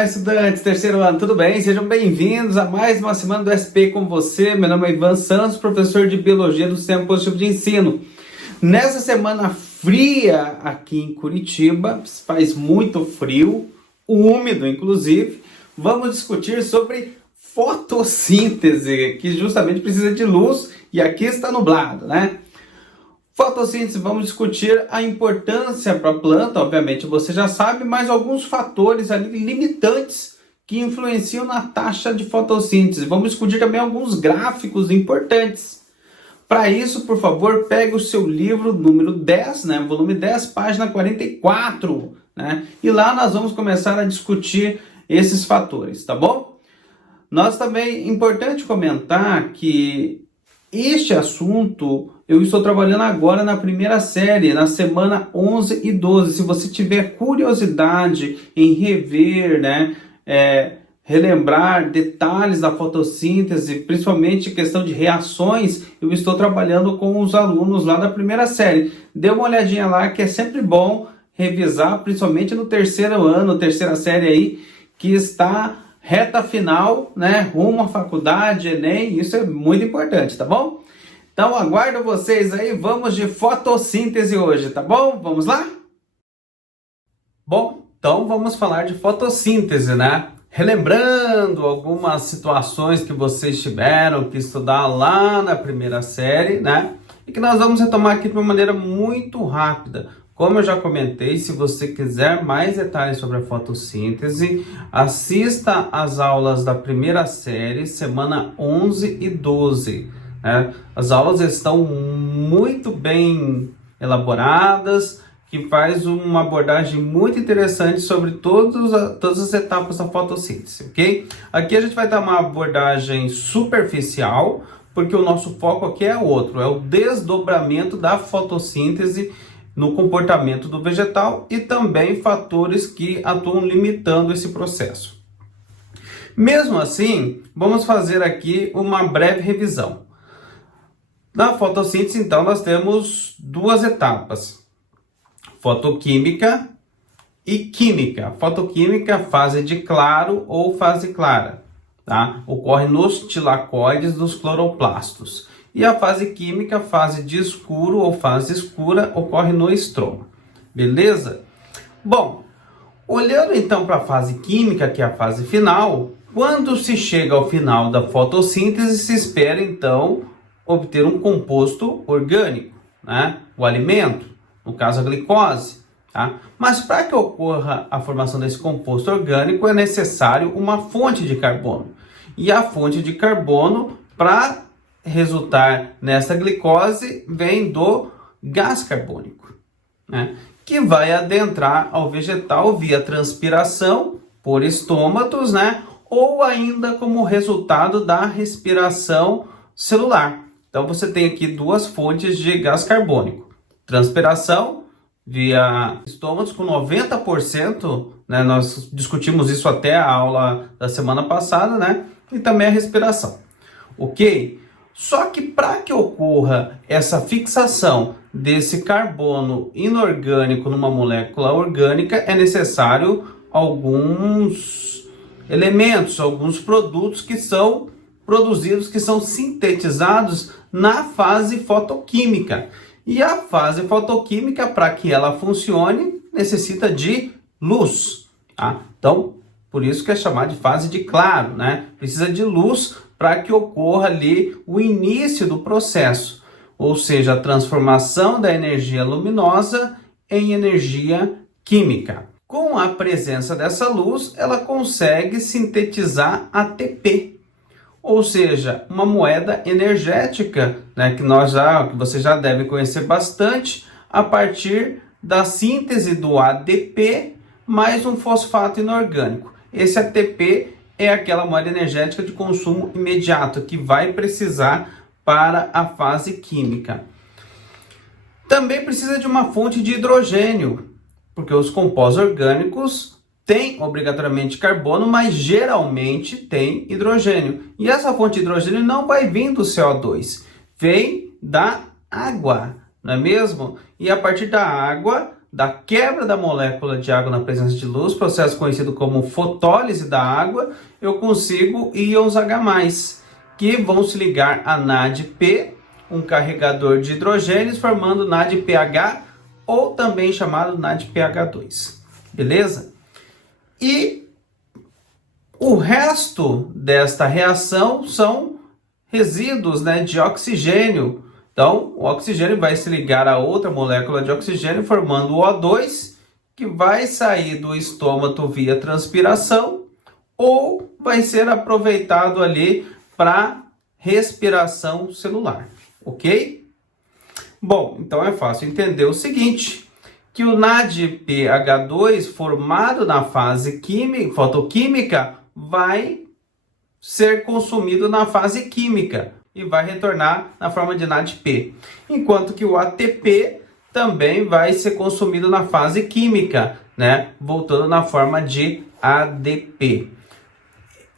Olá, estudantes, terceiro ano, tudo bem? Sejam bem-vindos a mais uma semana do SP com você. Meu nome é Ivan Santos, professor de Biologia do Sistema Positivo de Ensino. Nessa semana fria aqui em Curitiba, faz muito frio, úmido inclusive, vamos discutir sobre fotossíntese, que justamente precisa de luz e aqui está nublado, né? Fotossíntese, vamos discutir a importância para a planta, obviamente você já sabe, mas alguns fatores ali limitantes que influenciam na taxa de fotossíntese. Vamos discutir também alguns gráficos importantes. Para isso, por favor, pegue o seu livro número 10, né, volume 10, página 44, né, e lá nós vamos começar a discutir esses fatores, tá bom? Nós também, importante comentar que este assunto eu estou trabalhando agora na primeira série, na semana 11 e 12. Se você tiver curiosidade em rever, né, relembrar detalhes da fotossíntese, principalmente questão de reações, eu estou trabalhando com os alunos lá da primeira série. Dê uma olhadinha lá, que é sempre bom revisar, principalmente no terceiro ano, terceira série aí, que está reta final, né, rumo à faculdade, Enem, isso é muito importante, tá bom? Então aguardo vocês aí, vamos de fotossíntese hoje, tá bom? Vamos lá? Bom, então vamos falar de fotossíntese, né? Relembrando algumas situações que vocês tiveram que estudar lá na primeira série, né? E que nós vamos retomar aqui de uma maneira muito rápida. Como eu já comentei, se você quiser mais detalhes sobre a fotossíntese, assista às aulas da primeira série, semana 11 e 12. Né? As aulas estão muito bem elaboradas, que faz uma abordagem muito interessante sobre todas as etapas da fotossíntese, ok? Aqui a gente vai dar uma abordagem superficial, porque o nosso foco aqui é outro, é o desdobramento da fotossíntese no comportamento do vegetal e também fatores que atuam limitando esse processo. Mesmo assim, vamos fazer aqui uma breve revisão. Na fotossíntese, então, nós temos duas etapas: fotoquímica e química. Fotoquímica, fase de claro ou fase clara, tá? Ocorre nos tilacoides dos cloroplastos. E a fase química, fase de escuro ou fase escura, ocorre no estroma. Beleza? Bom, olhando então para a fase química, que é a fase final, quando se chega ao final da fotossíntese, se espera então obter um composto orgânico, né? O alimento, no caso a glicose. Tá? Mas para que ocorra a formação desse composto orgânico é necessário uma fonte de carbono. E a fonte de carbono, para resultar nessa glicose, vem do gás carbônico, né? Que vai adentrar ao vegetal via transpiração por estômatos, né? Ou ainda como resultado da respiração celular. Então você tem aqui duas fontes de gás carbônico: transpiração via estômatos com 90%, né? Nós discutimos isso até a aula da semana passada, né? E também a respiração, ok? Só que para que ocorra essa fixação desse carbono inorgânico numa molécula orgânica, é necessário alguns elementos, alguns produtos que são produzidos, que são sintetizados na fase fotoquímica. E a fase fotoquímica, para que ela funcione, necessita de luz, tá? Então, por isso que é chamada de fase de claro, né? Precisa de luz para que ocorra ali o início do processo, ou seja, a transformação da energia luminosa em energia química. Com a presença dessa luz, ela consegue sintetizar ATP, ou seja, uma moeda energética, né, que você já deve conhecer bastante, a partir da síntese do ADP mais um fosfato inorgânico. Esse ATP é aquela moeda energética de consumo imediato que vai precisar para a fase química. Também precisa de uma fonte de hidrogênio, porque os compostos orgânicos têm obrigatoriamente carbono, mas geralmente tem hidrogênio. E essa fonte de hidrogênio não vai vir do CO2, vem da água, não é mesmo? E a partir da água da quebra da molécula de água na presença de luz, processo conhecido como fotólise da água, eu consigo íons H+, que vão se ligar a NADP, um carregador de hidrogênios, formando NADPH, ou também chamado NADPH2. Beleza? E o resto desta reação são resíduos, né, de oxigênio. Então, o oxigênio vai se ligar a outra molécula de oxigênio, formando o O2, que vai sair do estômago via transpiração, ou vai ser aproveitado ali para respiração celular, ok? Bom, então é fácil entender o seguinte, que o NADPH2 formado na fase fotoquímica vai ser consumido na fase química e vai retornar na forma de NADP, enquanto que o ATP também vai ser consumido na fase química, né, voltando na forma de ADP.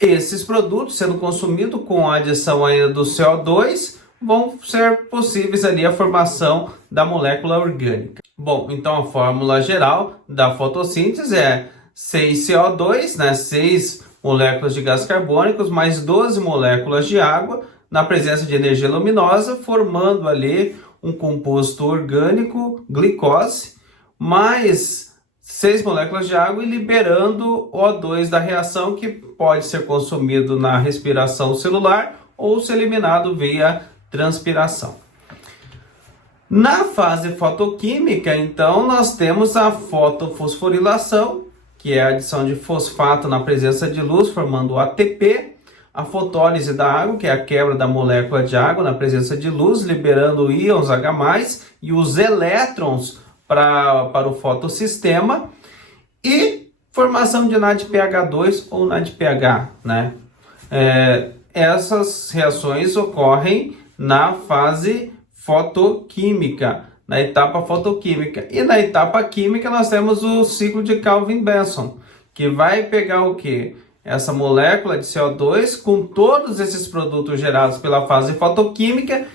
Esses produtos, sendo consumidos com a adição ainda do CO2, vão ser possíveis ali a formação da molécula orgânica. Bom, então a fórmula geral da fotossíntese é 6 CO2, né, 6 moléculas de gases carbônicos, mais 12 moléculas de água, na presença de energia luminosa, formando ali um composto orgânico, glicose, mais 6 moléculas de água e liberando O2 da reação, que pode ser consumido na respiração celular ou ser eliminado via transpiração. Na fase fotoquímica, então, nós temos a fotofosforilação, que é a adição de fosfato na presença de luz, formando o ATP, a fotólise da água, que é a quebra da molécula de água na presença de luz, liberando íons H+, e os elétrons para o fotossistema, e formação de NADPH2 ou NADPH, né? Essas reações ocorrem na fase fotoquímica, na etapa fotoquímica. E na etapa química nós temos o ciclo de Calvin-Benson, que vai pegar o quê? Essa molécula de CO2 com todos esses produtos gerados pela fase fotoquímica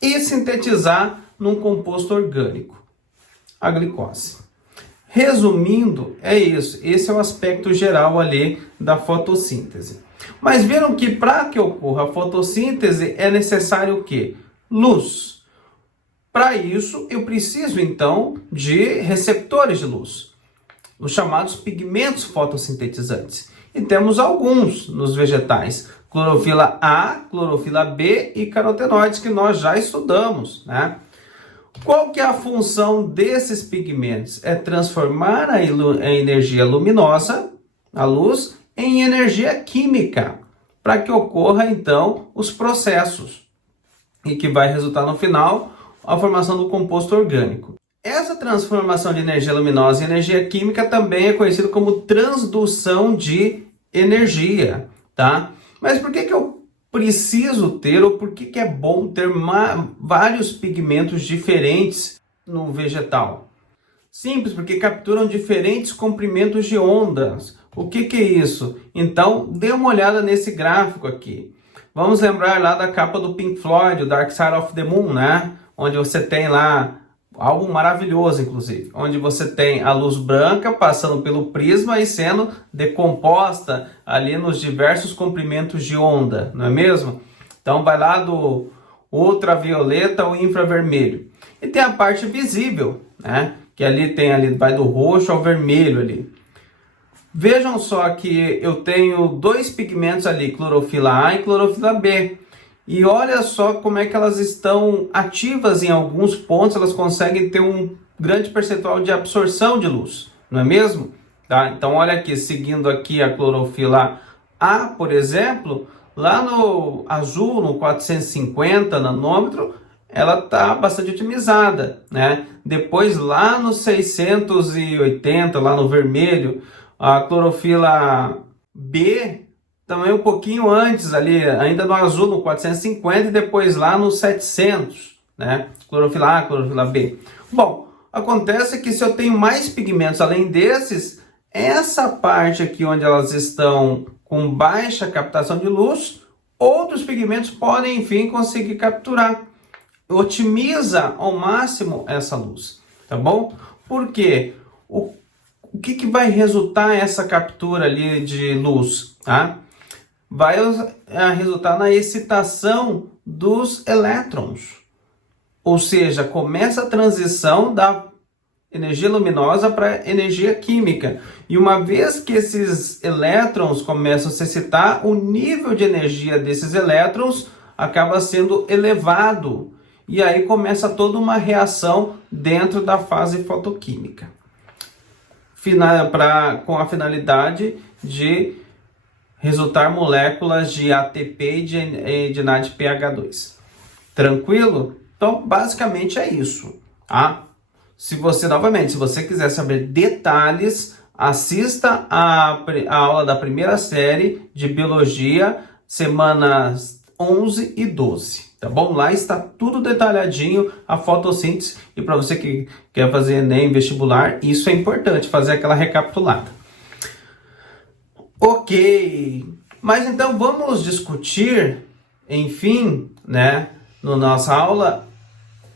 e sintetizar num composto orgânico, a glicose. Resumindo, é isso. Esse é o aspecto geral ali da fotossíntese. Mas viram que para que ocorra a fotossíntese é necessário o quê? Luz. Para isso, eu preciso então de receptores de luz, os chamados pigmentos fotossintetizantes. E temos alguns nos vegetais: clorofila A, clorofila B e carotenoides, que nós já estudamos, né? Qual que é a função desses pigmentos? É transformar a energia luminosa, a luz, em energia química, para que ocorra então os processos e que vai resultar no final a formação do composto orgânico. Essa transformação de energia luminosa em energia química também é conhecido como transdução de energia, tá? Mas por que eu preciso ter, ou por que é bom ter vários pigmentos diferentes no vegetal? Simples, porque capturam diferentes comprimentos de ondas. O que é isso? Então, dê uma olhada nesse gráfico aqui. Vamos lembrar lá da capa do Pink Floyd, o Dark Side of the Moon, né? Onde você tem lá algo maravilhoso, inclusive, onde você tem a luz branca passando pelo prisma e sendo decomposta ali nos diversos comprimentos de onda, não é mesmo? Então vai lá do ultravioleta ao infravermelho. E tem a parte visível, né? Que vai do roxo ao vermelho ali. Vejam só que eu tenho dois pigmentos ali, clorofila A e clorofila B. E olha só como é que elas estão ativas em alguns pontos, elas conseguem ter um grande percentual de absorção de luz, não é mesmo? Tá? Então olha aqui, seguindo aqui a clorofila A, por exemplo, lá no azul, no 450 nanômetro, ela está bastante otimizada, né? Depois lá no 680, lá no vermelho, a clorofila B também um pouquinho antes ali, ainda no azul, no 450, e depois lá no 700, né? Clorofila A, clorofila B. Bom, acontece que se eu tenho mais pigmentos além desses, essa parte aqui onde elas estão com baixa captação de luz, outros pigmentos podem, enfim, conseguir capturar. Otimiza ao máximo essa luz, tá bom? Por quê? O que vai resultar essa captura ali de luz? Tá? Vai resultar na excitação dos elétrons. Ou seja, começa a transição da energia luminosa para energia química. E uma vez que esses elétrons começam a se excitar, o nível de energia desses elétrons acaba sendo elevado. E aí começa toda uma reação dentro da fase fotoquímica, com a finalidade de resultar moléculas de ATP e de NADPH2. Tranquilo? Então, basicamente é isso, tá? Se você quiser saber detalhes, assista a aula da primeira série de Biologia, semanas 11 e 12, tá bom? Lá está tudo detalhadinho, a fotossíntese, e para você que quer fazer Enem, vestibular, isso é importante, fazer aquela recapitulada. Ok, mas então vamos discutir, enfim, né, na nossa aula,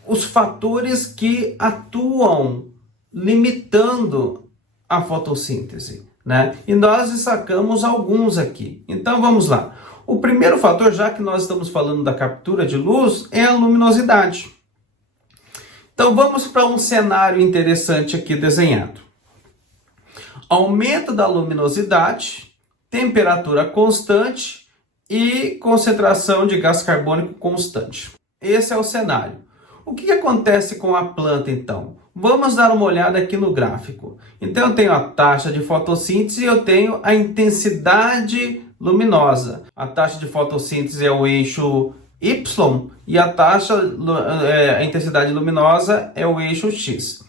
os fatores que atuam limitando a fotossíntese, né? E nós destacamos alguns aqui. Então vamos lá. O primeiro fator, já que nós estamos falando da captura de luz, é a luminosidade. Então vamos para um cenário interessante aqui desenhado. Aumento da luminosidade, temperatura constante e concentração de gás carbônico constante. Esse é o cenário. O que acontece com a planta, então? Vamos dar uma olhada aqui no gráfico. Então, eu tenho a taxa de fotossíntese e eu tenho a intensidade luminosa. A taxa de fotossíntese é o eixo Y e a intensidade luminosa é o eixo X.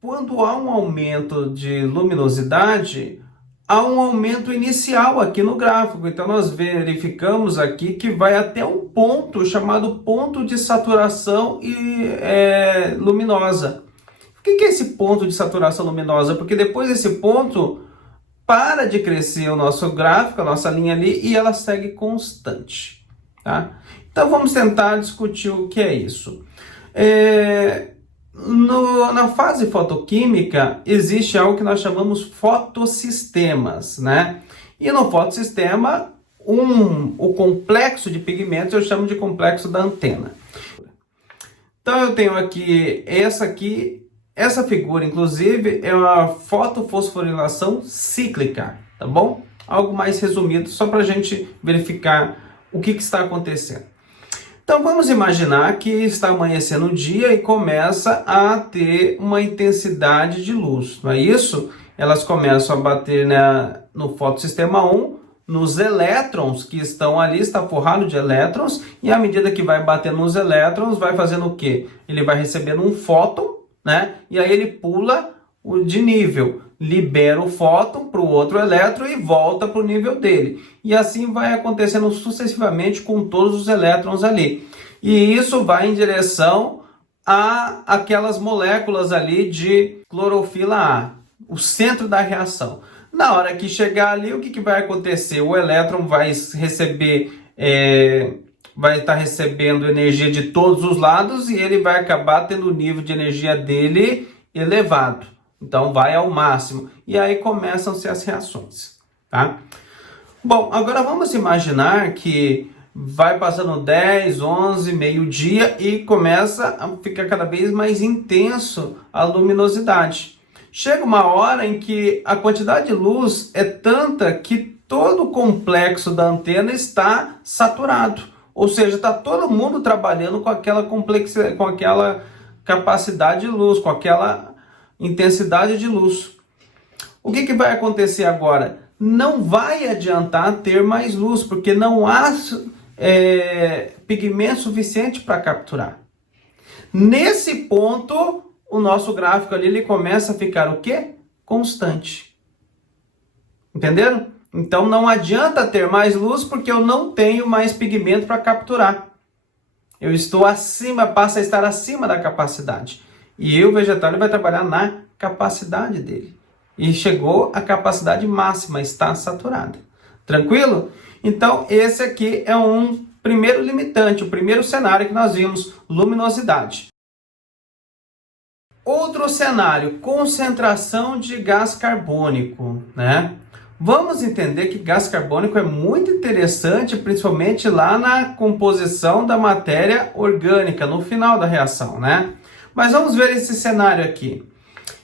Quando há um aumento de luminosidade, há um aumento inicial aqui no gráfico. Então, nós verificamos aqui que vai até um ponto chamado ponto de saturação luminosa. O que é esse ponto de saturação luminosa? Porque depois desse ponto, para de crescer o nosso gráfico, a nossa linha ali, e ela segue constante. Tá? Então, vamos tentar discutir o que é isso. Na fase fotoquímica, existe algo que nós chamamos fotossistemas, né? E no fotossistema, o complexo de pigmentos eu chamo de complexo da antena. Então eu tenho aqui essa figura, inclusive, é uma fotofosforilação cíclica, tá bom? Algo mais resumido, só para a gente verificar o que está acontecendo. Então vamos imaginar que está amanhecendo um dia e começa a ter uma intensidade de luz, não é isso? Elas começam a bater no fotossistema 1, nos elétrons que estão ali, está forrado de elétrons, e à medida que vai batendo nos elétrons, vai fazendo o quê? Ele vai recebendo um fóton, né? E aí ele pula de nível, libera o fóton para o outro elétron e volta para o nível dele. E assim vai acontecendo sucessivamente com todos os elétrons ali. E isso vai em direção a aquelas moléculas ali de clorofila A, o centro da reação. Na hora que chegar ali, o que vai acontecer? O elétron vai estar recebendo energia de todos os lados e ele vai acabar tendo o nível de energia dele elevado. Então vai ao máximo. E aí começam-se as reações. Tá? Bom, agora vamos imaginar que vai passando 10, 11, meio-dia e começa a ficar cada vez mais intenso a luminosidade. Chega uma hora em que a quantidade de luz é tanta que todo o complexo da antena está saturado. Ou seja, está todo mundo trabalhando com aquela complexidade, com aquela capacidade de luz, com aquela intensidade de luz. O que vai acontecer agora? Não vai adiantar ter mais luz, porque não há pigmento suficiente para capturar. Nesse ponto, o nosso gráfico ali ele começa a ficar o quê? Constante. Entenderam? Então não adianta ter mais luz porque eu não tenho mais pigmento para capturar. Eu estou acima, passa a estar acima da capacidade. E o vegetal ele vai trabalhar na capacidade dele. E chegou à capacidade máxima, está saturada. Tranquilo? Então esse aqui é um primeiro limitante, o primeiro cenário que nós vimos, luminosidade. Outro cenário, concentração de gás carbônico, né? Vamos entender que gás carbônico é muito interessante, principalmente lá na composição da matéria orgânica, no final da reação, né? Mas vamos ver esse cenário aqui.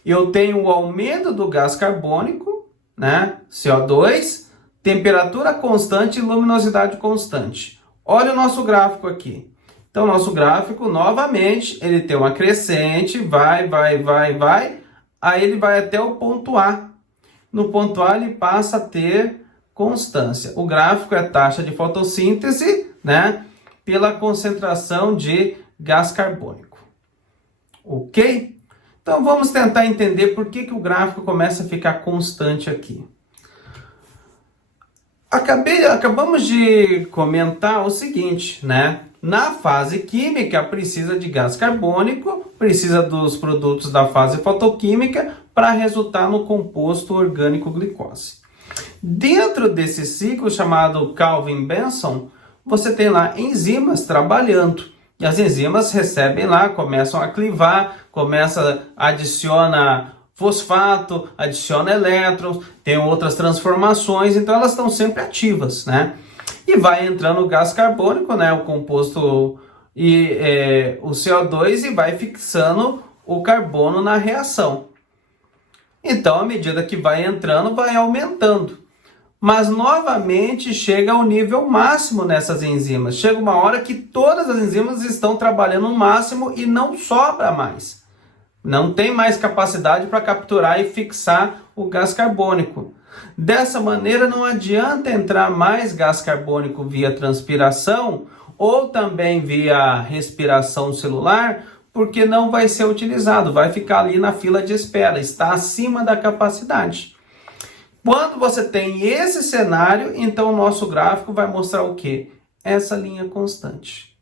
Eu tenho o aumento do gás carbônico, né? CO2, temperatura constante e luminosidade constante. Olha o nosso gráfico aqui. Então, nosso gráfico, novamente, ele tem uma crescente, vai, aí ele vai até o ponto A. No ponto A, ele passa a ter constância. O gráfico é a taxa de fotossíntese, né, pela concentração de gás carbônico. Ok? Então, vamos tentar entender por que o gráfico começa a ficar constante aqui. Acabamos de comentar o seguinte, né? Na fase química, precisa de gás carbônico, precisa dos produtos da fase fotoquímica para resultar no composto orgânico glicose. Dentro desse ciclo chamado Calvin-Benson, você tem lá enzimas trabalhando. E as enzimas recebem lá, começam a clivar, adiciona fosfato, adiciona elétrons, tem outras transformações, então elas estão sempre ativas, né? E vai entrando o gás carbônico, né, o composto e o CO2 e vai fixando o carbono na reação. Então, à medida que vai entrando, vai aumentando. Mas, novamente, chega ao nível máximo nessas enzimas. Chega uma hora que todas as enzimas estão trabalhando no máximo e não sobra mais. Não tem mais capacidade para capturar e fixar o gás carbônico. Dessa maneira, não adianta entrar mais gás carbônico via transpiração ou também via respiração celular, porque não vai ser utilizado, vai ficar ali na fila de espera, está acima da capacidade. Quando você tem esse cenário, então o nosso gráfico vai mostrar o quê? Essa linha constante.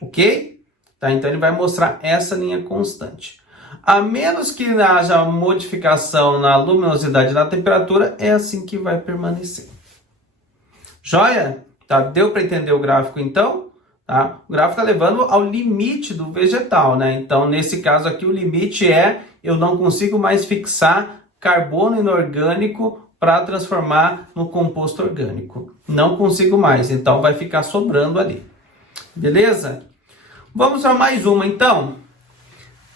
Ok? Tá? Então ele vai mostrar essa linha constante. A menos que haja modificação na luminosidade e na temperatura, é assim que vai permanecer. Joia? Tá? Deu para entender o gráfico então? Tá? O gráfico está levando ao limite do vegetal, né? Então, nesse caso aqui, o limite é eu não consigo mais fixar carbono inorgânico para transformar no composto orgânico. Não consigo mais, então vai ficar sobrando ali. Beleza? Vamos para mais uma, então.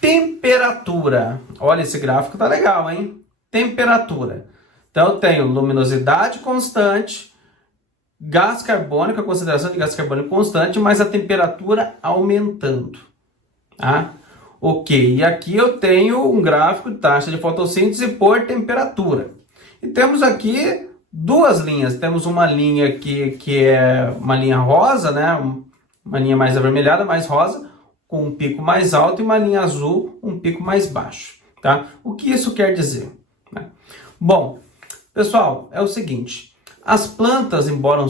Temperatura. Olha, esse gráfico tá legal, hein? Temperatura. Então, eu tenho luminosidade constante, gás carbônico, a concentração de gás carbônico constante, mas a temperatura aumentando. Tá? Ok, e aqui eu tenho um gráfico de taxa de fotossíntese por temperatura. E temos aqui duas linhas. Temos uma linha aqui que é uma linha rosa, né? Uma linha mais avermelhada, mais rosa, com um pico mais alto, e uma linha azul, um pico mais baixo. Tá? O que isso quer dizer? Né? Bom, pessoal, é o seguinte. As plantas, embora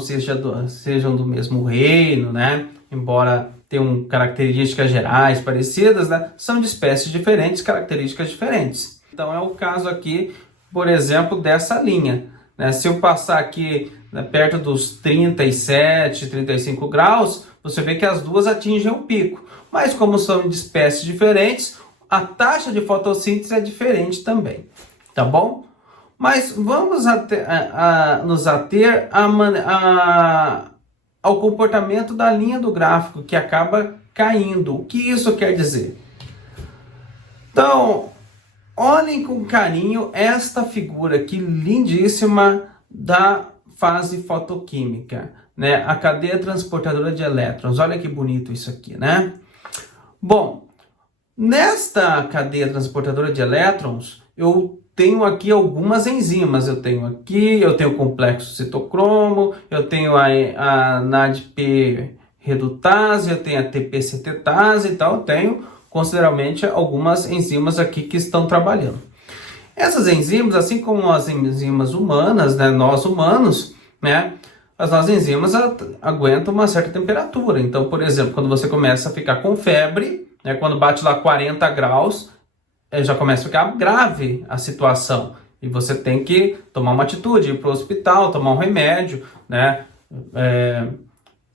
sejam do mesmo reino, né? Embora tenham características gerais parecidas, né? São de espécies diferentes, características diferentes. Então é o caso aqui, por exemplo, dessa linha. Né? Se eu passar aqui, né, perto dos 37, 35 graus, você vê que as duas atingem o pico. Mas como são de espécies diferentes, a taxa de fotossíntese é diferente também. Tá bom? Mas vamos nos ater ao comportamento da linha do gráfico, que acaba caindo. O que isso quer dizer? Então, olhem com carinho esta figura aqui lindíssima da fase fotoquímica, né? A cadeia transportadora de elétrons. Olha que bonito isso aqui, né? Bom, nesta cadeia transportadora de elétrons, eu tenho aqui algumas enzimas. Eu tenho o complexo citocromo, eu tenho a NADP redutase, eu tenho a TP-cetetase e tal. Eu tenho consideravelmente algumas enzimas aqui que estão trabalhando. Essas enzimas, assim como as enzimas humanas, né, nós humanos, né, as nossas enzimas aguentam uma certa temperatura. Então, por exemplo, quando você começa a ficar com febre, né, quando bate lá 40 graus, já começa a ficar grave a situação. E você tem que tomar uma atitude, ir para o hospital, tomar um remédio, né,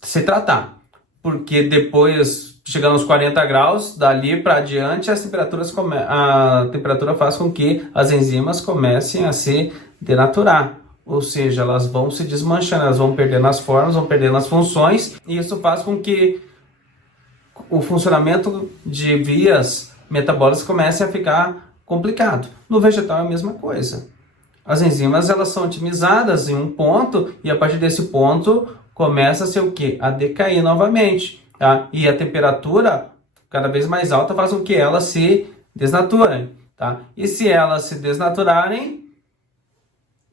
se tratar. Porque depois chegando aos 40 graus, dali para adiante a temperatura faz com que as enzimas comecem a se denaturar. Ou seja, elas vão se desmanchando, elas vão perdendo as formas, vão perdendo as funções, e isso faz com que o funcionamento de vias metabólicas comece a ficar complicado. No vegetal é a mesma coisa. As enzimas elas são otimizadas em um ponto e a partir desse ponto começa a ser o quê? A decair novamente. Tá? E a temperatura cada vez mais alta faz com que elas se desnaturem. Tá? E se elas se desnaturarem,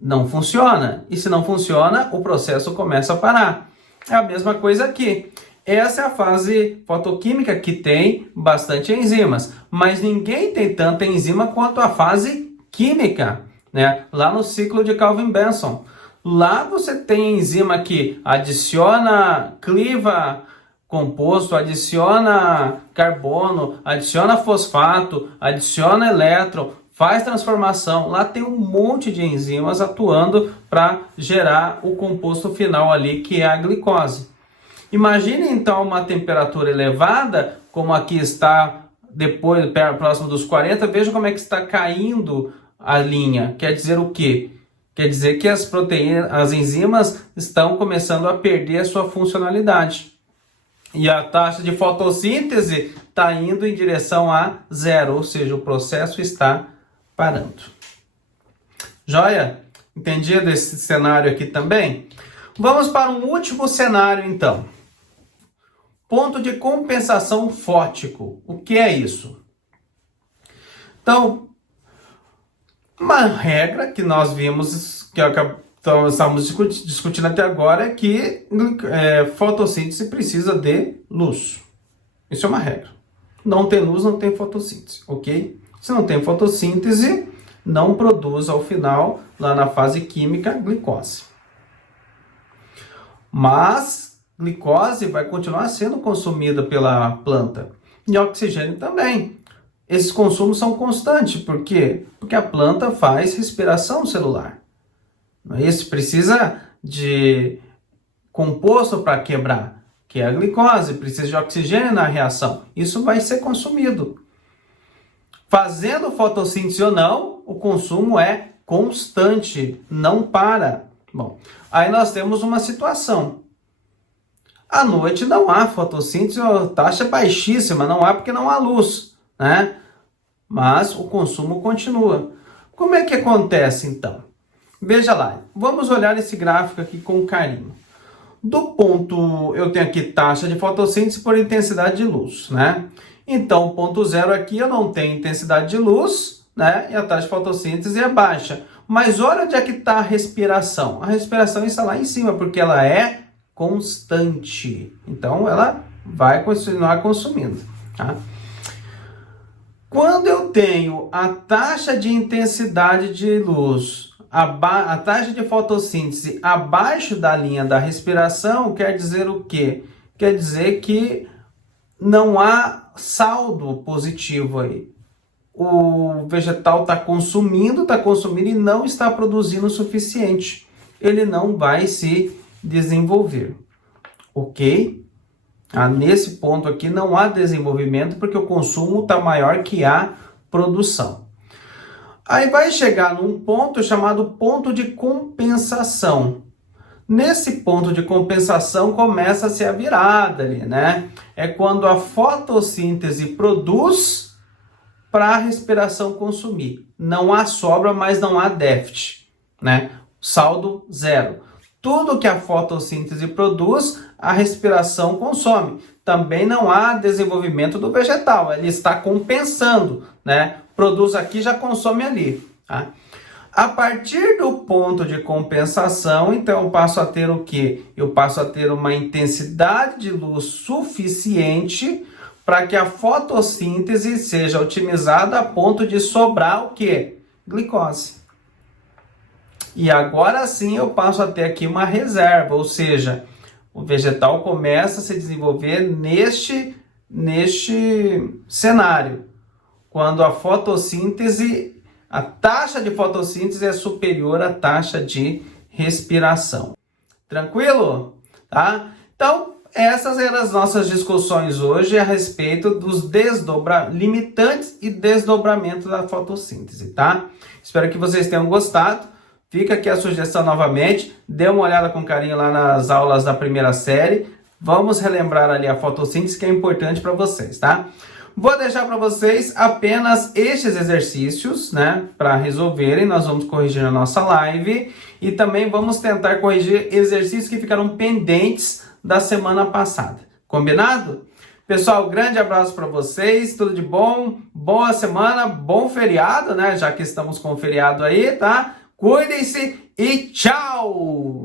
não funciona. E se não funciona, o processo começa a parar. É a mesma coisa aqui. Essa é a fase fotoquímica que tem bastante enzimas, mas ninguém tem tanta enzima quanto a fase química, né? Lá no ciclo de Calvin-Benson. Lá você tem enzima que adiciona, cliva composto, adiciona carbono, adiciona fosfato, adiciona elétron, faz transformação. Lá tem um monte de enzimas atuando para gerar o composto final ali, que é a glicose. Imagine então uma temperatura elevada, como aqui está depois, próximo dos 40, veja como é que está caindo a linha. Quer dizer o quê? Quer dizer que as proteínas, as enzimas estão começando a perder a sua funcionalidade. E a taxa de fotossíntese está indo em direção a zero, ou seja, o processo está parando. Joia? Entendido esse cenário aqui também? Vamos para um último cenário então. Ponto de compensação fótico. O que é isso? Então, uma regra que nós vimos, que estamos discutindo até agora, é que fotossíntese precisa de luz. Isso é uma regra. Não tem luz, não tem fotossíntese, ok? Se não tem fotossíntese, não produz ao final, lá na fase química, glicose. Mas glicose vai continuar sendo consumida pela planta. E oxigênio também. Esses consumos são constantes. Por quê? Porque a planta faz respiração celular. Não é isso? Precisa de composto para quebrar, que é a glicose. Precisa de oxigênio na reação. Isso vai ser consumido. Fazendo fotossíntese ou não, o consumo é constante, não para. Bom, aí nós temos uma situação. À noite não há fotossíntese, a taxa é baixíssima, não há porque não há luz, né? Mas o consumo continua. Como é que acontece então? Veja lá, vamos olhar esse gráfico aqui com carinho. Do ponto, eu tenho aqui taxa de fotossíntese por intensidade de luz, né? Então, o ponto zero aqui eu não tenho intensidade de luz, né? E a taxa de fotossíntese é baixa. Mas olha onde é que está a respiração. A respiração está lá em cima, porque ela é constante. Então, ela vai continuar consumindo. Tá? Quando eu tenho a taxa de intensidade de luz, a taxa de fotossíntese abaixo da linha da respiração, quer dizer o quê? Quer dizer que não há saldo positivo aí. O vegetal está consumindo e não está produzindo o suficiente. Ele não vai se desenvolver, ok? Nesse ponto aqui não há desenvolvimento porque o consumo está maior que a produção. Aí vai chegar num ponto chamado ponto de compensação. Nesse ponto de compensação começa-se a virada ali, né? É quando a fotossíntese produz para a respiração consumir. Não há sobra, mas não há déficit, né? Saldo zero. Tudo que a fotossíntese produz, a respiração consome. Também não há desenvolvimento do vegetal, ele está compensando, né? Produz aqui, já consome ali. Tá? A partir do ponto de compensação, então eu passo a ter o quê? Eu passo a ter uma intensidade de luz suficiente para que a fotossíntese seja otimizada a ponto de sobrar o quê? Glicose. E agora sim eu passo a ter aqui uma reserva, ou seja, o vegetal começa a se desenvolver neste cenário, quando a fotossíntese, a taxa de fotossíntese é superior à taxa de respiração. Tranquilo? Tá? Então, essas eram as nossas discussões hoje a respeito dos limitantes e desdobramento da fotossíntese, tá? Espero que vocês tenham gostado. Fica aqui a sugestão novamente. Dê uma olhada com carinho lá nas aulas da primeira série. Vamos relembrar ali a fotossíntese que é importante para vocês, tá? Vou deixar para vocês apenas estes exercícios, né, para resolverem. Nós vamos corrigir na nossa live e também vamos tentar corrigir exercícios que ficaram pendentes da semana passada. Combinado? Pessoal, grande abraço para vocês, tudo de bom, boa semana, bom feriado, né, já que estamos com o feriado aí, tá? Cuidem-se e tchau!